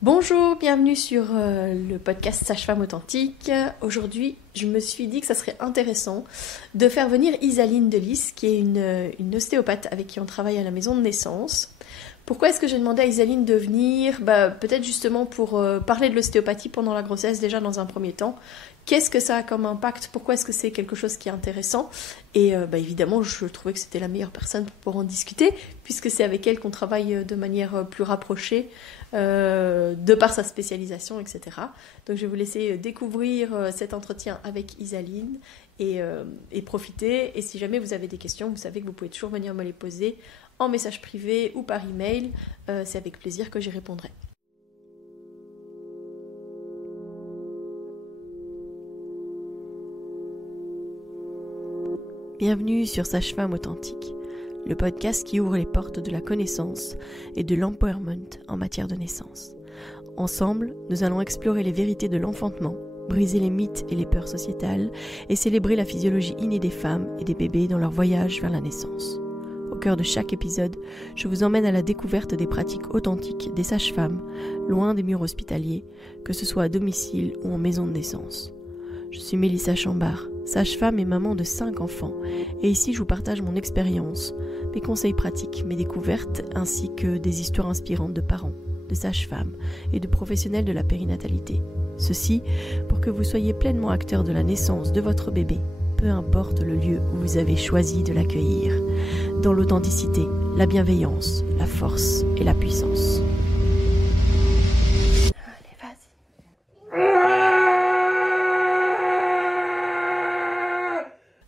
Bonjour, bienvenue sur le podcast Sage-Femme Authentique. Aujourd'hui, je me suis dit que ça serait intéressant de faire venir Isaline Delis, qui est une ostéopathe avec qui on travaille à la maison de naissance. Pourquoi est-ce que j'ai demandé à Isaline de venir ? Peut-être justement pour parler de l'ostéopathie pendant la grossesse, déjà dans un premier temps. Qu'est-ce que ça a comme impact ? Pourquoi est-ce que c'est quelque chose qui est intéressant ? Et évidemment, je trouvais que c'était la meilleure personne pour pouvoir en discuter, puisque c'est avec elle qu'on travaille de manière plus rapprochée, de par sa spécialisation, etc. Donc je vais vous laisser découvrir cet entretien avec Isaline et profiter. Et si jamais vous avez des questions, vous savez que vous pouvez toujours venir me les poser en message privé ou par email. C'est avec plaisir que j'y répondrai. Bienvenue sur Sage-Femme Authentique, le podcast qui ouvre les portes de la connaissance et de l'empowerment en matière de naissance. Ensemble, nous allons explorer les vérités de l'enfantement, briser les mythes et les peurs sociétales et célébrer la physiologie innée des femmes et des bébés dans leur voyage vers la naissance. Au cœur de chaque épisode, je vous emmène à la découverte des pratiques authentiques des sages-femmes, loin des murs hospitaliers, que ce soit à domicile ou en maison de naissance. Je suis Mélissa Chambard, sage-femme et maman de 5 enfants, et ici je vous partage mon expérience, mes conseils pratiques, mes découvertes, ainsi que des histoires inspirantes de parents, de sages-femmes et de professionnels de la périnatalité. Ceci pour que vous soyez pleinement acteur de la naissance de votre bébé, peu importe le lieu où vous avez choisi de l'accueillir, dans l'authenticité, la bienveillance, la force et la puissance. Allez, vas-y.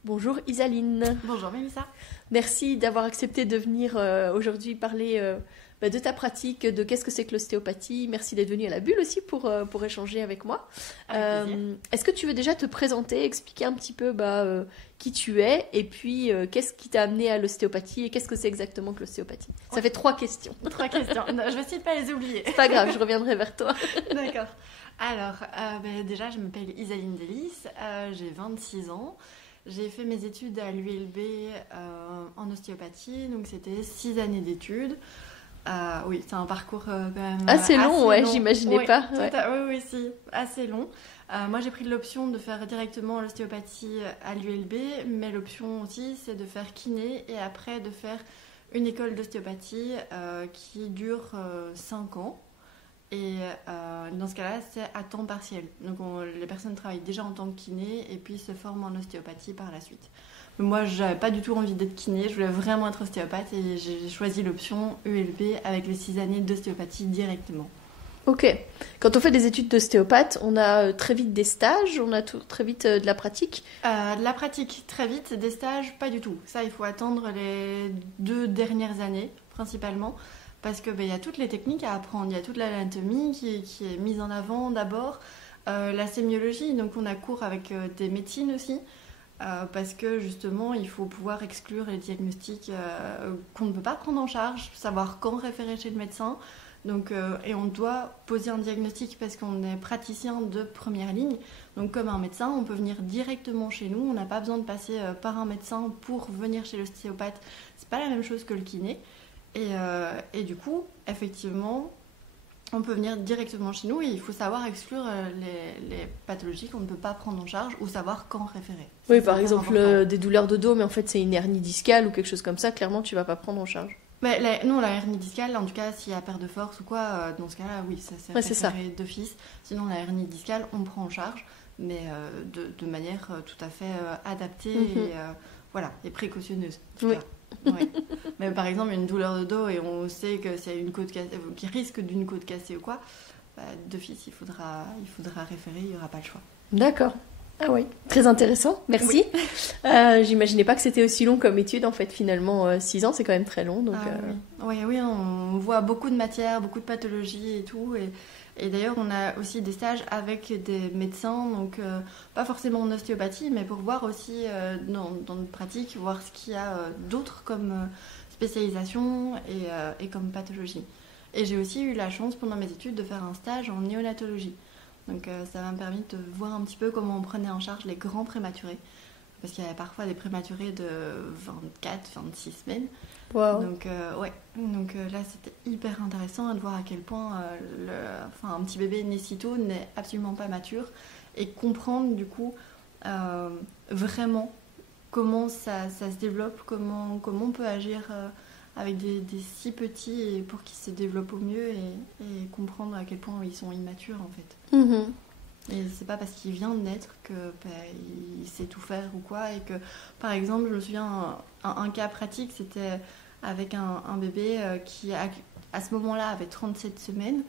Bonjour Isaline. Bonjour Mélissa. Merci d'avoir accepté de venir aujourd'hui parler de ta pratique, de qu'est-ce que c'est que l'ostéopathie. Merci d'être venue à la Bulle aussi pour échanger avec moi. Est-ce que tu veux déjà te présenter, expliquer un petit peu qui tu es et puis qu'est-ce qui t'a amené à l'ostéopathie et qu'est-ce que c'est exactement que l'ostéopathie ? Ça fait 3 questions. 3 questions. Non, je vais essayer de pas les oublier. C'est pas grave, je reviendrai vers toi. D'accord. Alors, déjà, je m'appelle Isaline Delis, j'ai 26 ans. J'ai fait mes études à l'ULB en ostéopathie, donc c'était 6 années d'études. Oui, c'est un parcours quand même assez long, ouais, long. j'imaginais pas. Ouais. Oui, si, assez long. Moi, j'ai pris l'option de faire directement l'ostéopathie à l'ULB, mais l'option aussi, c'est de faire kiné et après de faire une école d'ostéopathie qui dure 5 ans. Et dans ce cas-là, c'est à temps partiel. Donc les personnes travaillent déjà en tant que kiné et puis se forment en ostéopathie par la suite. Mais moi, j'avais pas du tout envie d'être kiné, je voulais vraiment être ostéopathe et j'ai choisi l'option ULB avec les 6 années d'ostéopathie directement. Ok. Quand on fait des études d'ostéopathe, on a très vite des stages, on a très vite de la pratique. De la pratique très vite, des stages pas du tout. Ça, il faut attendre les 2 dernières années principalement. Parce qu'il y a toutes les techniques à apprendre, il y a toute l'anatomie qui est mise en avant d'abord, la sémiologie, donc on a cours avec des médecines aussi, parce que justement il faut pouvoir exclure les diagnostics qu'on ne peut pas prendre en charge, savoir quand référer chez le médecin, donc, et on doit poser un diagnostic parce qu'on est praticien de première ligne, donc comme un médecin on peut venir directement chez nous, on n'a pas besoin de passer par un médecin pour venir chez l'ostéopathe, c'est pas la même chose que le kiné. Et du coup, effectivement, on peut venir directement chez nous et il faut savoir exclure les pathologies qu'on ne peut pas prendre en charge ou savoir quand référer. Ça, oui, par exemple, des douleurs de dos, mais en fait c'est une hernie discale ou quelque chose comme ça, clairement tu vas pas prendre en charge. Mais non, la hernie discale, en tout cas, s'il y a perte de force ou quoi, dans ce cas-là, oui, ça c'est référé d'office. Sinon, la hernie discale, on prend en charge, mais de manière tout à fait adaptée et précautionneuse. Oui. Ouais. Mais par exemple, une douleur de dos et on sait que c'est une côte cassée, qui risque d'une côte cassée ou quoi, d'office il faudra référer, il n'y aura pas le choix. D'accord. Ah oui, très intéressant, merci. Oui. J'imaginais pas que c'était aussi long comme étude en fait, finalement 6 ans c'est quand même très long. Donc, oui, on voit beaucoup de matières, beaucoup de pathologies et tout. Et d'ailleurs, on a aussi des stages avec des médecins, donc pas forcément en ostéopathie, mais pour voir aussi dans notre pratique, voir ce qu'il y a d'autre comme spécialisation et comme pathologie. Et j'ai aussi eu la chance pendant mes études de faire un stage en néonatologie. Donc ça m'a permis de voir un petit peu comment on prenait en charge les grands prématurés. Parce qu'il y avait parfois des prématurés de 24-26 semaines. Wow. Donc là c'était hyper intéressant de voir à quel point un petit bébé né si tôt n'est absolument pas mature, et comprendre du coup vraiment comment ça se développe, comment on peut agir avec des si petits et pour qu'ils se développent au mieux, et comprendre à quel point ils sont immatures en fait. Et c'est pas parce qu'il vient de naître que il sait tout faire ou quoi. Et que, par exemple, je me souviens, un cas pratique, c'était avec un bébé qui, à ce moment-là, avait 37 semaines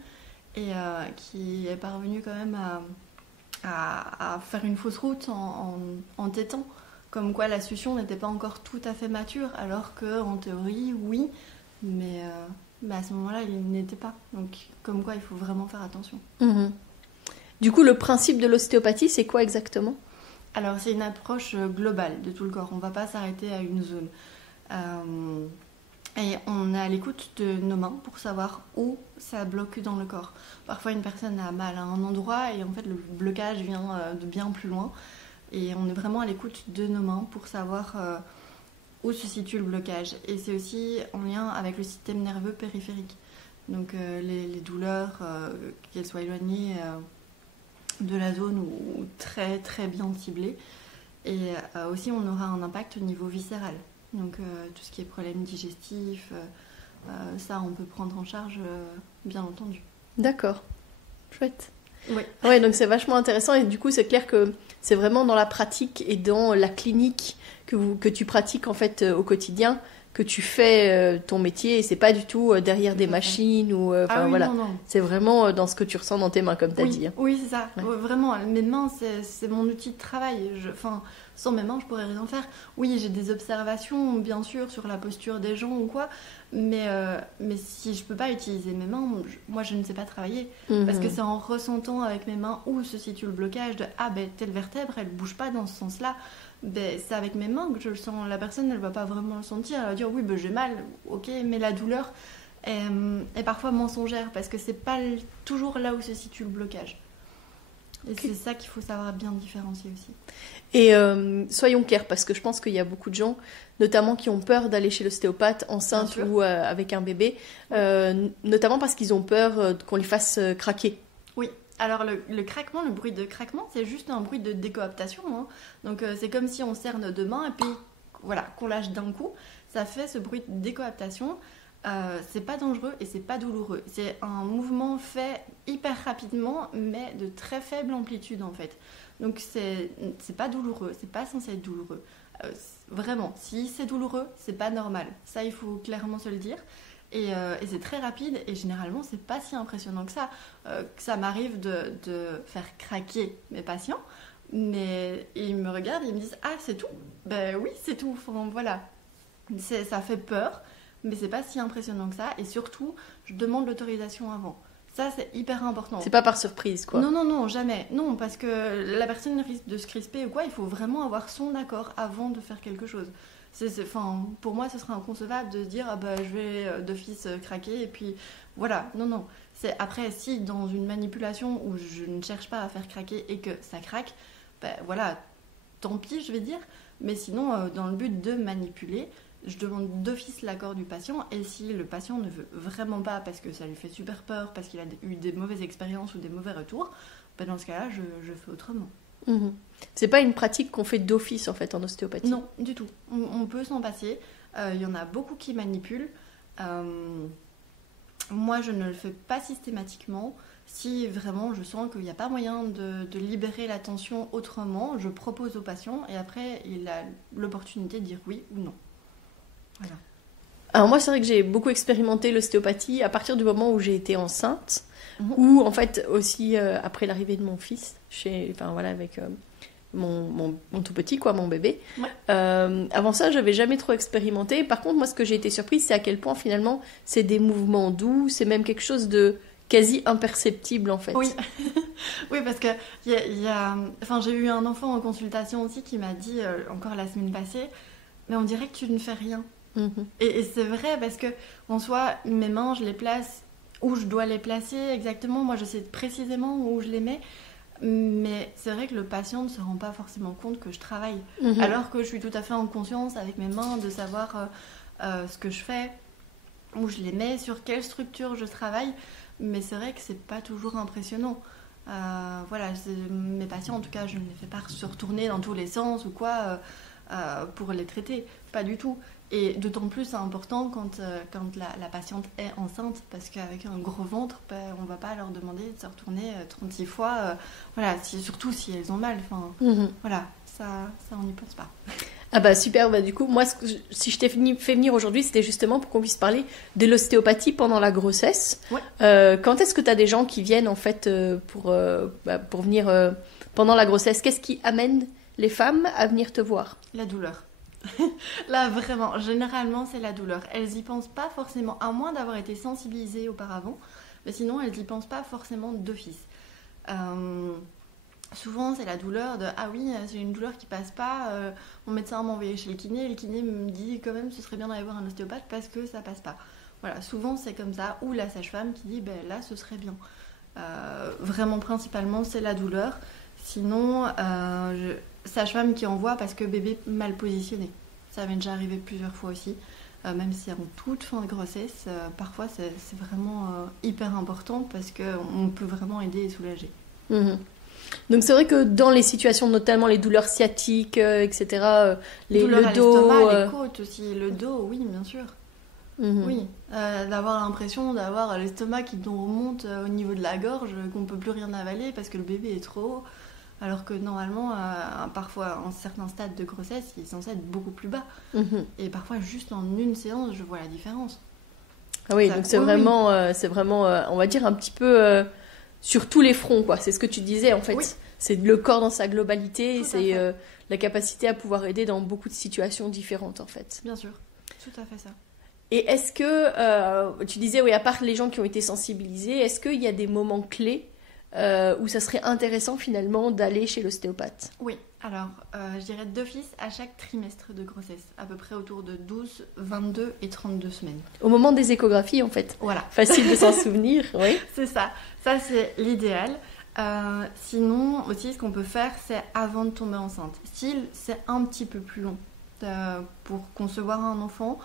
et qui est parvenu quand même à faire une fausse route en tétant. Comme quoi la succion n'était pas encore tout à fait mature, alors qu'en théorie, oui, mais à ce moment-là, il n'était pas. Donc, comme quoi, il faut vraiment faire attention. Du coup, le principe de l'ostéopathie, c'est quoi exactement ? Alors, c'est une approche globale de tout le corps. On ne va pas s'arrêter à une zone. Et on est à l'écoute de nos mains pour savoir où ça bloque dans le corps. Parfois, une personne a mal à un endroit et en fait, le blocage vient de bien plus loin. Et on est vraiment à l'écoute de nos mains pour savoir où se situe le blocage. Et c'est aussi en lien avec le système nerveux périphérique. Donc, les douleurs, qu'elles soient éloignées de la zone ou très très bien ciblée, et aussi on aura un impact au niveau viscéral, donc tout ce qui est problème digestif, ça on peut prendre en charge bien entendu. D'accord, chouette. Oui. Ouais, donc c'est vachement intéressant, et du coup c'est clair que c'est vraiment dans la pratique et dans la clinique que tu pratiques en fait au quotidien que tu fais ton métier, et c'est pas du tout derrière des machines ou voilà. Non. C'est vraiment dans ce que tu ressens dans tes mains, comme tu as dit. Oui, c'est ça. Ouais. Vraiment, mes mains, c'est mon outil de travail. Sans mes mains, je pourrais rien faire. Oui, j'ai des observations, bien sûr, sur la posture des gens ou quoi, mais si je peux pas utiliser mes mains, moi, je ne sais pas travailler. Parce que c'est en ressentant avec mes mains où se situe le blocage de telle vertèbre, elle bouge pas dans ce sens-là. C'est avec mes mains que je le sens. La personne, elle va pas vraiment le sentir. Elle va dire oui, j'ai mal, ok, mais la douleur est parfois mensongère parce que c'est pas toujours là où se situe le blocage. Et c'est ça qu'il faut savoir bien différencier aussi. Et soyons clairs, parce que je pense qu'il y a beaucoup de gens, notamment qui ont peur d'aller chez l'ostéopathe enceinte ou avec un bébé, notamment parce qu'ils ont peur qu'on les fasse craquer. Oui. Alors le craquement, le bruit de craquement, c'est juste un bruit de décoaptation. Hein. Donc c'est comme si on serre nos deux mains et puis voilà, qu'on lâche d'un coup. Ça fait ce bruit de décoaptation. C'est pas dangereux et c'est pas douloureux. C'est un mouvement fait hyper rapidement, mais de très faible amplitude en fait. Donc c'est pas douloureux, c'est pas censé être douloureux. Vraiment, si c'est douloureux, c'est pas normal. Ça, il faut clairement se le dire. Et c'est très rapide et généralement c'est pas si impressionnant que ça. Ça m'arrive de faire craquer mes patients, mais ils me regardent et ils me disent ah c'est tout. Ben oui c'est tout. Enfin, voilà, ça fait peur, mais c'est pas si impressionnant que ça. Et surtout je demande l'autorisation avant. Ça c'est hyper important. C'est pas par surprise quoi. Non jamais. Non parce que la personne risque de se crisper ou quoi. Il faut vraiment avoir son accord avant de faire quelque chose. Pour moi, ce serait inconcevable de se dire je vais d'office craquer et puis voilà. Non. C'est après, si dans une manipulation où je ne cherche pas à faire craquer et que ça craque, voilà, tant pis, je vais dire. Mais sinon, dans le but de manipuler, je demande d'office l'accord du patient. Et si le patient ne veut vraiment pas parce que ça lui fait super peur, parce qu'il a eu des mauvaises expériences ou des mauvais retours, dans ce cas-là, je fais autrement. C'est pas une pratique qu'on fait d'office en fait en ostéopathie. Non, du tout. On peut s'en passer. Il y en a beaucoup qui manipulent. Moi, je ne le fais pas systématiquement. Si vraiment je sens qu'il n'y a pas moyen de libérer la tension autrement, je propose au patient et après il a l'opportunité de dire oui ou non. Voilà. Alors moi, c'est vrai que j'ai beaucoup expérimenté l'ostéopathie à partir du moment où j'ai été enceinte. Ou en fait aussi après l'arrivée de mon fils, avec mon tout petit, mon bébé. Ouais. Avant ça, j'avais jamais trop expérimenté. Par contre, moi, ce que j'ai été surprise, c'est à quel point finalement, c'est des mouvements doux, c'est même quelque chose de quasi imperceptible en fait. Oui, oui parce que j'ai eu un enfant en consultation aussi qui m'a dit encore la semaine passée, mais on dirait que tu ne fais rien. Et c'est vrai parce que en soi, mes mains, je les place où je dois les placer exactement. Moi, je sais précisément où je les mets. Mais c'est vrai que le patient ne se rend pas forcément compte que je travaille. Alors que je suis tout à fait en conscience avec mes mains de savoir ce que je fais, où je les mets, sur quelle structure je travaille. mais c'est vrai que c'est pas toujours impressionnant. Voilà, mes patients, en tout cas, je ne les fais pas se retourner dans tous les sens ou quoi pour les traiter, pas du tout. Et d'autant plus c'est important quand la patiente est enceinte, parce qu'avec un gros ventre, on ne va pas leur demander de se retourner 36 fois, voilà, surtout si elles ont mal. Voilà, ça on n'y pense pas. Ah bah super, bah du coup, moi, si je t'ai fait venir aujourd'hui, c'était justement pour qu'on puisse parler de l'ostéopathie pendant la grossesse. Ouais. Quand est-ce que tu as des gens qui viennent en fait pour venir pendant la grossesse? Qu'est-ce qui amène les femmes à venir te voir? La douleur. Là, vraiment, généralement, c'est la douleur. Elles n'y pensent pas forcément, à moins d'avoir été sensibilisées auparavant, mais sinon, elles n'y pensent pas forcément d'office. Souvent, c'est la douleur de « Ah oui, j'ai une douleur qui passe pas, mon médecin m'a envoyé chez le kiné me dit quand même ce serait bien d'aller voir un ostéopathe parce que ça passe pas. » Voilà, souvent c'est comme ça, ou la sage-femme qui dit « Là, ce serait bien. » Vraiment, principalement, c'est la douleur. Sinon, sage-femme qui envoie parce que bébé mal positionné. Ça m'est déjà arrivé plusieurs fois aussi. Même si en toute fin de grossesse, parfois c'est vraiment hyper important parce qu'on peut vraiment aider et soulager. Mmh. Donc c'est vrai que dans les situations, notamment les douleurs sciatiques, etc., douleurs le dos... l'estomac, les côtes aussi, le dos, oui, bien sûr. Mmh. Oui, d'avoir l'impression d'avoir l'estomac qui nous remonte au niveau de la gorge, qu'on ne peut plus rien avaler parce que le bébé est trop haut. Alors que normalement, parfois, en certains stades de grossesse, il est censé être beaucoup plus bas. Mmh. Et parfois, juste en une séance, je vois la différence. Ah oui, donc c'est vraiment, on va dire, un petit peu sur tous les fronts, quoi. C'est ce que tu disais, en fait. Oui. C'est le corps dans sa globalité, c'est la capacité à pouvoir aider dans beaucoup de situations différentes, en fait. Bien sûr, tout à fait ça. Et est-ce que, tu disais, oui, à part les gens qui ont été sensibilisés, est-ce qu'il y a des moments clés où ça serait intéressant finalement d'aller chez l'ostéopathe? Oui, alors je dirais d'office à chaque trimestre de grossesse, à peu près autour de 12, 22 et 32 semaines. Au moment des échographies en fait. Voilà. Facile de s'en souvenir, oui. C'est ça, c'est l'idéal. Sinon aussi ce qu'on peut faire c'est avant de tomber enceinte. Si c'est un petit peu plus long pour concevoir un enfant,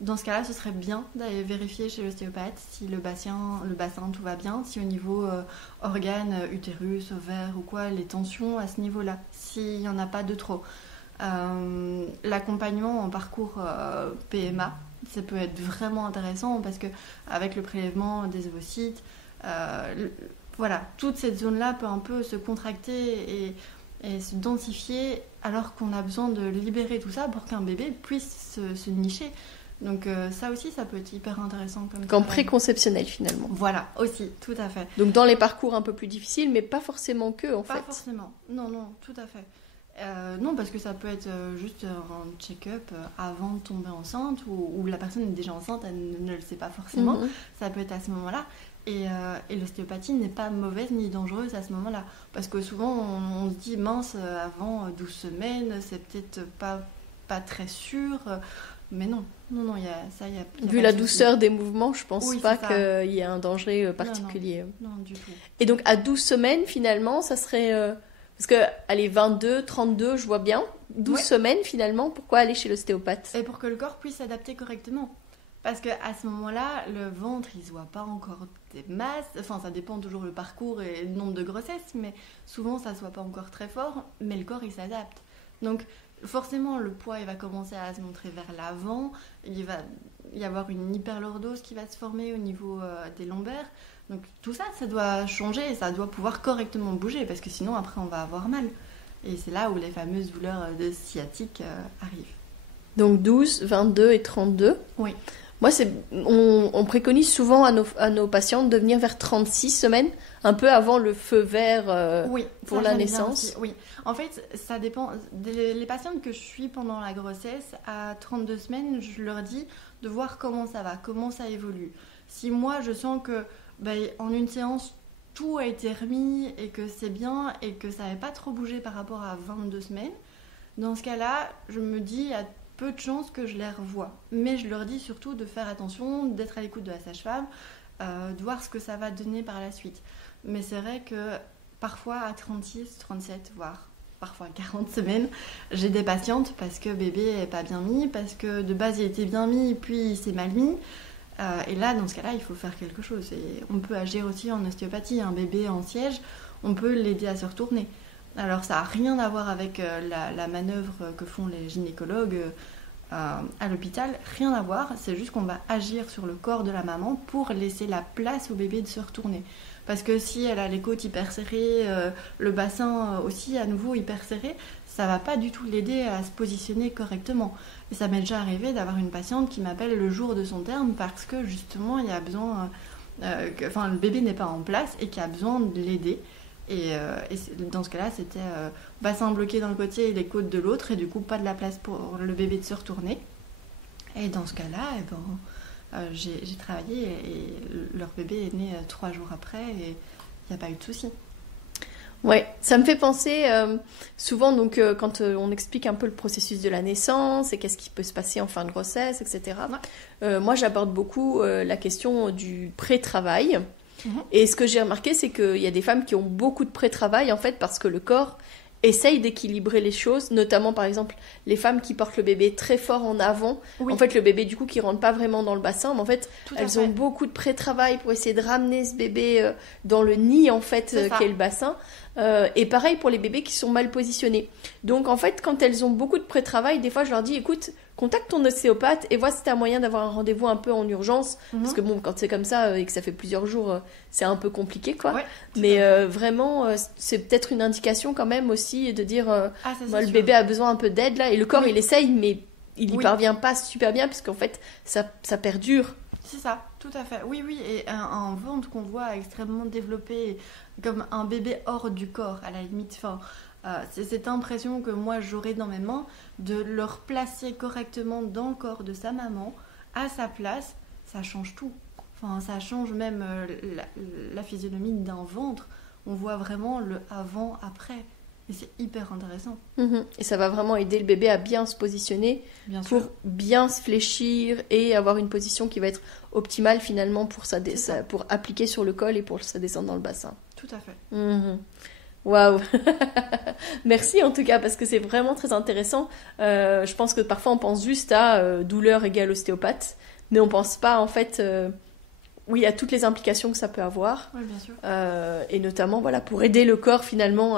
dans ce cas-là, ce serait bien d'aller vérifier chez l'ostéopathe si le bassin, tout va bien, si au niveau organes, utérus, ovaires ou quoi, les tensions à ce niveau-là, s'il n'y en a pas de trop. L'accompagnement en parcours PMA, ça peut être vraiment intéressant parce qu'avec le prélèvement des ovocytes, voilà, toute cette zone-là peut un peu se contracter et se densifier alors qu'on a besoin de libérer tout ça pour qu'un bébé puisse se nicher. Donc ça aussi, ça peut être hyper intéressant. Qu'en préconceptionnel finalement. Voilà, aussi, tout à fait. Donc dans les parcours un peu plus difficiles, mais pas forcément que en fait. Pas forcément, non, tout à fait. Non, parce que ça peut être juste un check-up avant de tomber enceinte ou la personne est déjà enceinte, elle ne le sait pas forcément. Mmh. Ça peut être à ce moment-là. Et l'ostéopathie n'est pas mauvaise ni dangereuse à ce moment-là. Parce que souvent, on se dit, mince, avant 12 semaines, c'est peut-être pas très sûr... Mais non, il y a vu la douceur des mouvements, je pense pas qu'il y ait un danger particulier. Non, du tout. Et donc, à 12 semaines, finalement, ça serait... Parce que, allez, 22, 32, je vois bien. 12 semaines, finalement, pourquoi aller chez l'ostéopathe? Et pour que le corps puisse s'adapter correctement. Parce qu'à ce moment-là, le ventre, il ne se voit pas encore des masses. Enfin, ça dépend toujours le parcours et le nombre de grossesses, mais souvent, ça ne se voit pas encore très fort. Mais le corps, il s'adapte. Donc... forcément, le poids il va commencer à se montrer vers l'avant, il va y avoir une hyperlordose qui va se former au niveau des lombaires. Donc tout ça, ça doit changer et ça doit pouvoir correctement bouger parce que sinon après on va avoir mal. Et c'est là où les fameuses douleurs de sciatique arrivent. Donc 12, 22 et 32. Oui. Moi, on préconise souvent à nos patientes de venir vers 36 semaines, un peu avant le feu vert pour la naissance. Oui, en fait, ça dépend. Les patientes que je suis pendant la grossesse, à 32 semaines, je leur dis de voir comment ça va, comment ça évolue. Si moi, je sens que en une séance, tout a été remis et que c'est bien et que ça n'avait pas trop bougé par rapport à 22 semaines, dans ce cas-là, je me dis à peu de chances que je les revoie. Mais je leur dis surtout de faire attention, d'être à l'écoute de la sage-femme, de voir ce que ça va donner par la suite. Mais c'est vrai que parfois à 36, 37, voire parfois 40 semaines, j'ai des patientes parce que bébé n'est pas bien mis, parce que de base il était bien mis puis il s'est mal mis. Et là, dans ce cas-là, il faut faire quelque chose. Et on peut agir aussi en ostéopathie. Un bébé en siège, on peut l'aider à se retourner. Alors, ça n'a rien à voir avec la manœuvre que font les gynécologues à l'hôpital. Rien à voir. C'est juste qu'on va agir sur le corps de la maman pour laisser la place au bébé de se retourner. Parce que si elle a les côtes hyper serrées, le bassin aussi à nouveau hyper serré, ça va pas du tout l'aider à se positionner correctement. Et ça m'est déjà arrivé d'avoir une patiente qui m'appelle le jour de son terme parce que justement il y a besoin, le bébé n'est pas en place et qu'il y a besoin de l'aider. Et dans ce cas-là, c'était bassin bloqué d'un côté et les côtes de l'autre, et du coup pas de la place pour le bébé de se retourner. Et dans ce cas-là, j'ai travaillé et leur bébé est né 3 jours après et il n'y a pas eu de souci. Ouais, ça me fait penser souvent donc quand on explique un peu le processus de la naissance et qu'est-ce qui peut se passer en fin de grossesse, etc. Moi, j'aborde beaucoup la question du pré-travail. Et ce que j'ai remarqué, c'est qu'il y a des femmes qui ont beaucoup de pré-travail en fait parce que le corps essaye d'équilibrer les choses, notamment par exemple les femmes qui portent le bébé très fort en avant. Oui. En fait, le bébé du coup qui rentre pas vraiment dans le bassin, mais en fait elles ont beaucoup de pré-travail pour essayer de ramener ce bébé dans le nid en fait qu'est le bassin. Et pareil pour les bébés qui sont mal positionnés. Donc en fait, quand elles ont beaucoup de pré-travail, des fois je leur dis écoute, contacte ton ostéopathe et vois si tu as moyen d'avoir un rendez-vous un peu en urgence. Parce que bon, quand c'est comme ça et que ça fait plusieurs jours, c'est un peu compliqué quoi. Ouais, mais vraiment, c'est peut-être une indication quand même aussi de dire le bébé a besoin un peu d'aide là. Et le corps il essaye, mais il n'y parvient pas super bien parce qu'en fait ça perdure. C'est ça, tout à fait. Oui, et un ventre qu'on voit extrêmement développé, comme un bébé hors du corps, à la limite. C'est cette impression que moi j'aurais dans mes mains de le replacer correctement dans le corps de sa maman, à sa place, ça change tout. Enfin, ça change même la physionomie d'un ventre. On voit vraiment le avant-après. Et c'est hyper intéressant. Et ça va vraiment aider le bébé à bien se positionner pour bien se fléchir et avoir une position qui va être optimale finalement pour appliquer sur le col et pour sa descente dans le bassin. Tout à fait. Waouh. Merci en tout cas parce que c'est vraiment très intéressant. Je pense que parfois on pense juste à douleur égale ostéopathe, mais on pense pas en fait à toutes les implications que ça peut avoir. Oui, bien sûr. Et notamment pour aider le corps finalement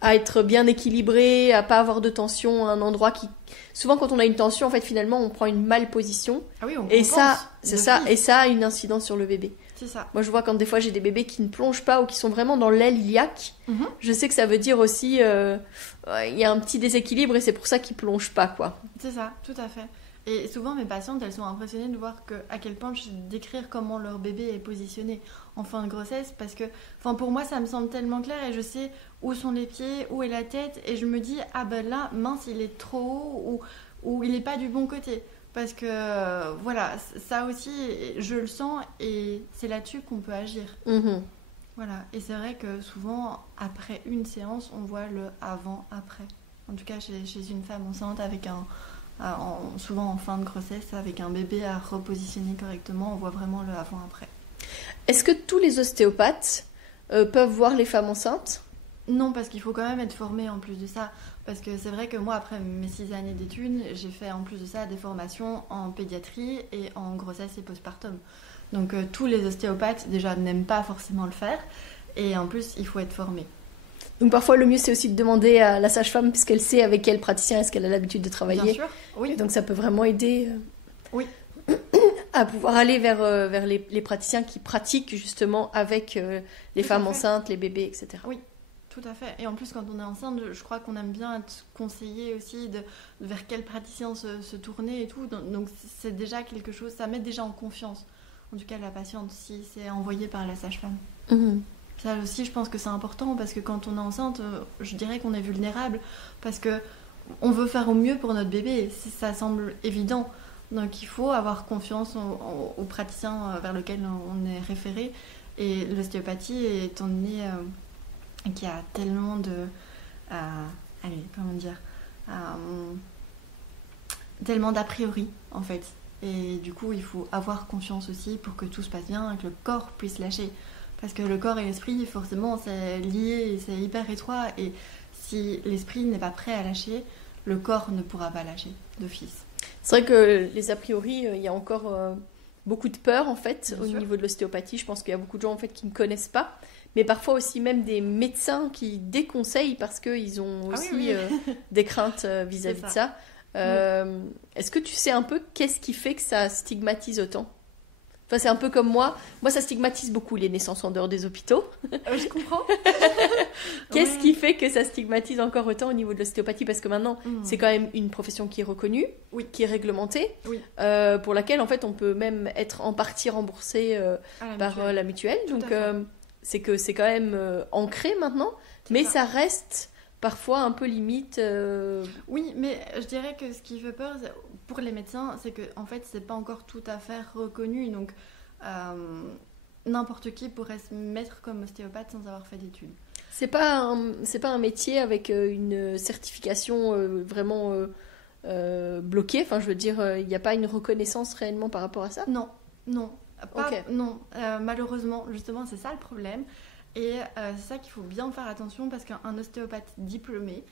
à être bien équilibré, à pas avoir de tension à un endroit qui... Souvent, quand on a une tension, en fait, finalement, on prend une malposition. Ah oui, on et ça, et ça a une incidence sur le bébé. C'est ça. Moi, je vois quand des fois j'ai des bébés qui ne plongent pas ou qui sont vraiment dans l'aile iliaque, je sais que ça veut dire aussi il y a un petit déséquilibre et c'est pour ça qu'ils plongent pas, quoi. C'est ça, tout à fait. Et souvent, mes patientes, elles sont impressionnées de voir à quel point je sais décrire comment leur bébé est positionné en fin de grossesse. Parce que, pour moi, ça me semble tellement clair et je sais où sont les pieds, où est la tête. Et je me dis, là, mince, il est trop haut ou il n'est pas du bon côté. Parce que, ça aussi, je le sens et c'est là-dessus qu'on peut agir. Voilà. Et c'est vrai que souvent, après une séance, on voit le avant-après. En tout cas, chez une femme enceinte avec souvent en fin de grossesse, avec un bébé à repositionner correctement, on voit vraiment le avant-après. Est-ce que tous les ostéopathes peuvent voir les femmes enceintes ? Non, parce qu'il faut quand même être formé en plus de ça. Parce que c'est vrai que moi, après mes 6 années d'études, j'ai fait en plus de ça des formations en pédiatrie et en grossesse et postpartum. Donc tous les ostéopathes, déjà, n'aiment pas forcément le faire. Et en plus, il faut être formé. Donc parfois le mieux c'est aussi de demander à la sage-femme puisqu'elle sait avec quel praticien est-ce qu'elle a l'habitude de travailler. Bien sûr, oui. Et donc ça peut vraiment aider à pouvoir aller vers les praticiens qui pratiquent justement avec les femmes enceintes, les bébés, etc. Oui, tout à fait. Et en plus quand on est enceinte, je crois qu'on aime bien être conseillé aussi de vers quel praticien se tourner et tout. Donc c'est déjà quelque chose, ça met déjà en confiance. En tout cas la patiente si c'est envoyé par la sage-femme. Ça aussi, je pense que c'est important parce que quand on est enceinte, je dirais qu'on est vulnérable parce que on veut faire au mieux pour notre bébé. Ça semble évident. Donc, il faut avoir confiance aux praticiens vers lesquels on est référé. Et l'ostéopathie, étant donné qu'il y a tellement tellement d'a priori, en fait. Et du coup, il faut avoir confiance aussi pour que tout se passe bien et que le corps puisse lâcher. Parce que le corps et l'esprit, forcément, c'est lié et c'est hyper étroit. Et si l'esprit n'est pas prêt à lâcher, le corps ne pourra pas lâcher d'office. C'est vrai que les a priori, il y a encore beaucoup de peur en fait Bien au sûr. niveau de l'ostéopathie. Je pense qu'il y a beaucoup de gens en fait qui ne connaissent pas, mais parfois aussi même des médecins qui déconseillent parce qu'ils ont Ah aussi oui, oui. des craintes vis-à-vis de ça. Est-ce que tu sais un peu qu'est-ce qui fait que ça stigmatise autant? Enfin, c'est un peu comme moi. Moi, ça stigmatise beaucoup les naissances en dehors des hôpitaux. Je comprends. Qu'est-ce Ouais. qui fait que ça stigmatise encore autant au niveau de l'ostéopathie? Parce que maintenant, Mhm. c'est quand même une profession qui est reconnue, Oui. qui est réglementée, Oui. pour laquelle en fait on peut même être en partie remboursé À la par mutuelle. la mutuelle. Tout Donc à fait. c'est que c'est quand même ancré maintenant, C'est mais ça. ça reste parfois un peu limite. Oui, mais je dirais que ce qui fait peur pour les médecins, c'est que en fait, c'est pas encore tout à fait reconnu. Donc, n'importe qui pourrait se mettre comme ostéopathe sans avoir fait d'études. C'est pas un métier avec une certification vraiment bloquée. Enfin, je veux dire, il n'y a pas une reconnaissance réellement par rapport à ça. Non, non, pas, Ok. non. Malheureusement, justement, c'est ça le problème. Et c'est ça qu'il faut bien faire attention parce qu'un ostéopathe diplômé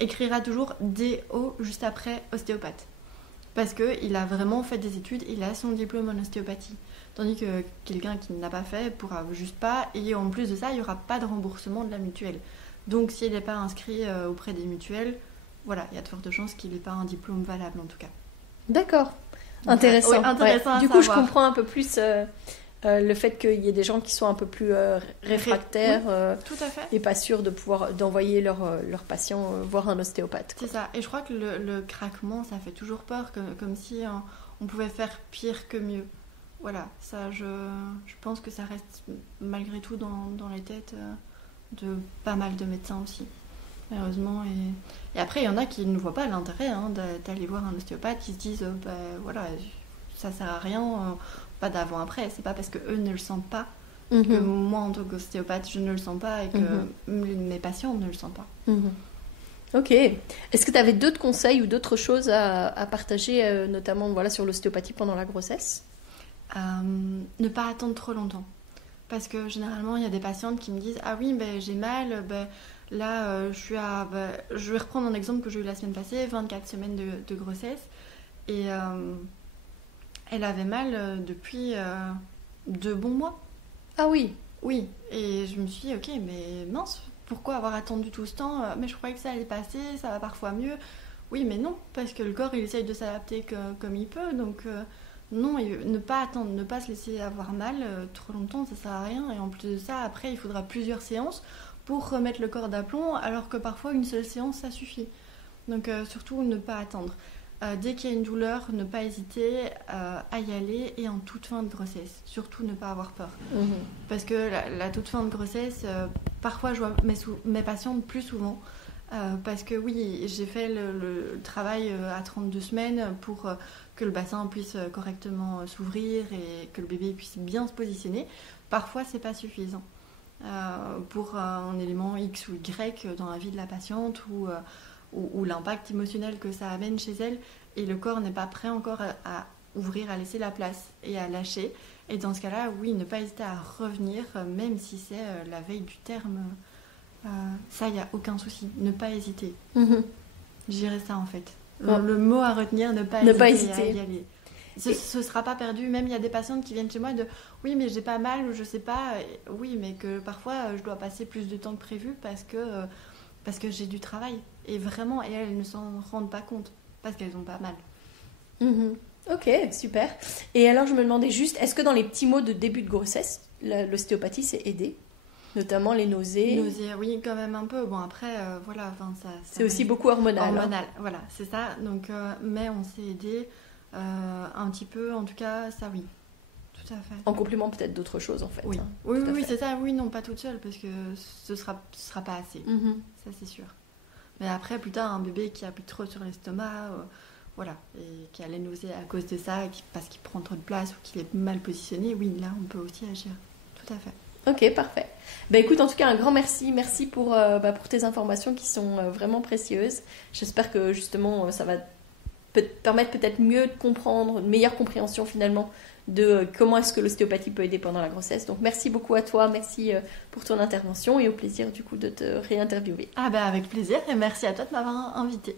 écrira toujours DO juste après ostéopathe. Parce qu'il a vraiment fait des études, il a son diplôme en ostéopathie. Tandis que quelqu'un qui ne l'a pas fait pourra juste pas. Et en plus de ça, il n'y aura pas de remboursement de la mutuelle. Donc s'il n'est pas inscrit auprès des mutuelles, voilà, il y a de fortes chances qu'il n'ait pas un diplôme valable en tout cas. D'accord. Donc, Intéressant. ouais, intéressant Ouais. à Du coup, je savoir. comprends un peu plus le fait qu'il y ait des gens qui sont un peu plus réfractaires Tout à fait. et pas sûrs de pouvoir d'envoyer leurs patients voir un ostéopathe. C'est ça. Et je crois que le craquement, ça fait toujours peur, comme si on pouvait faire pire que mieux. Voilà, ça, je pense que ça reste malgré tout dans les têtes de pas mal de médecins aussi, malheureusement. Et après, il y en a qui ne voient pas l'intérêt d'aller voir un ostéopathe, qui se disent, voilà, ça sert à rien, pas d'avant-après. C'est pas parce que eux ne le sentent pas que Mhm. moi, en tant qu'ostéopathe, je ne le sens pas et que mes patients ne le sentent pas. Mhm. Ok. Est-ce que tu avais d'autres conseils ou d'autres choses à partager, notamment voilà, sur l'ostéopathie pendant la grossesse? Ne pas attendre trop longtemps. Parce que généralement, il y a des patientes qui me disent « Ah oui, j'ai mal, là, je suis à... je vais reprendre un exemple que j'ai eu la semaine passée, 24 semaines de grossesse. Et elle avait mal depuis 2 bons mois. Ah oui. Oui, et je me suis dit « Ok, mais mince, pourquoi avoir attendu tout ce temps? Mais je croyais que ça allait passer, ça va parfois mieux. » Oui, mais non, parce que le corps, il essaye de s'adapter comme il peut, donc... non, ne pas attendre, ne pas se laisser avoir mal trop longtemps, ça sert à rien. Et en plus de ça, après, il faudra plusieurs séances pour remettre le corps d'aplomb, alors que parfois une seule séance, ça suffit. Donc surtout, ne pas attendre. Dès qu'il y a une douleur, ne pas hésiter à y aller et en toute fin de grossesse. Surtout, ne pas avoir peur. Mhm. Parce que la toute fin de grossesse, parfois, je vois mes patientes plus souvent. Parce que oui, j'ai fait le travail à 32 semaines pour que le bassin puisse correctement s'ouvrir et que le bébé puisse bien se positionner. Parfois, c'est pas suffisant pour un élément X ou Y dans la vie de la patiente ou l'impact émotionnel que ça amène chez elle. Et le corps n'est pas prêt encore à ouvrir, à laisser la place et à lâcher. Et dans ce cas-là, oui, ne pas hésiter à revenir, même si c'est la veille du terme. Ça, il n'y a aucun souci. Ne pas hésiter. Mhm. Je dirais ça en fait. Ouais. Le mot à retenir, ne pas Ne hésiter, pas à hésiter. y aller. Ce sera pas perdu. Même il y a des patientes qui viennent chez moi de oui, mais j'ai pas mal ou je sais pas. Oui, mais que parfois je dois passer plus de temps que prévu parce que j'ai du travail. Et vraiment, et elles ne s'en rendent pas compte parce qu'elles ont pas mal. Mhm. Ok, super. Et alors, je me demandais juste, est-ce que dans les petits mots de début de grossesse, l'ostéopathie s'est aidée? Notamment les nausées. Nausées, oui, quand même un peu. Bon, après, voilà, enfin, ça C'est aussi reste beaucoup hormonal. hein. hormonal. Voilà, c'est ça. Donc, mais on s'est aidé un petit peu, en tout cas, ça oui. Tout à fait. En complément peut-être d'autres choses en fait. Oui, hein. oui, tout à oui, fait. c'est ça. Oui, non, pas toute seule parce que ce sera pas assez. Mhm. Ça, c'est sûr. Mais après, plus tard, un bébé qui appuie trop sur l'estomac, voilà, et qui a les nausées à cause de ça, parce qu'il prend trop de place ou qu'il est mal positionné, oui, là, on peut aussi agir. Tout à fait. Ok, parfait. Bah écoute, en tout cas, un grand merci. Merci pour tes informations qui sont vraiment précieuses. J'espère que justement, ça va permettre peut-être mieux de comprendre, une meilleure compréhension finalement de comment est-ce que l'ostéopathie peut aider pendant la grossesse. Donc merci beaucoup à toi, merci pour ton intervention et au plaisir du coup de te réinterviewer. Ah ben avec plaisir et merci à toi de m'avoir invité.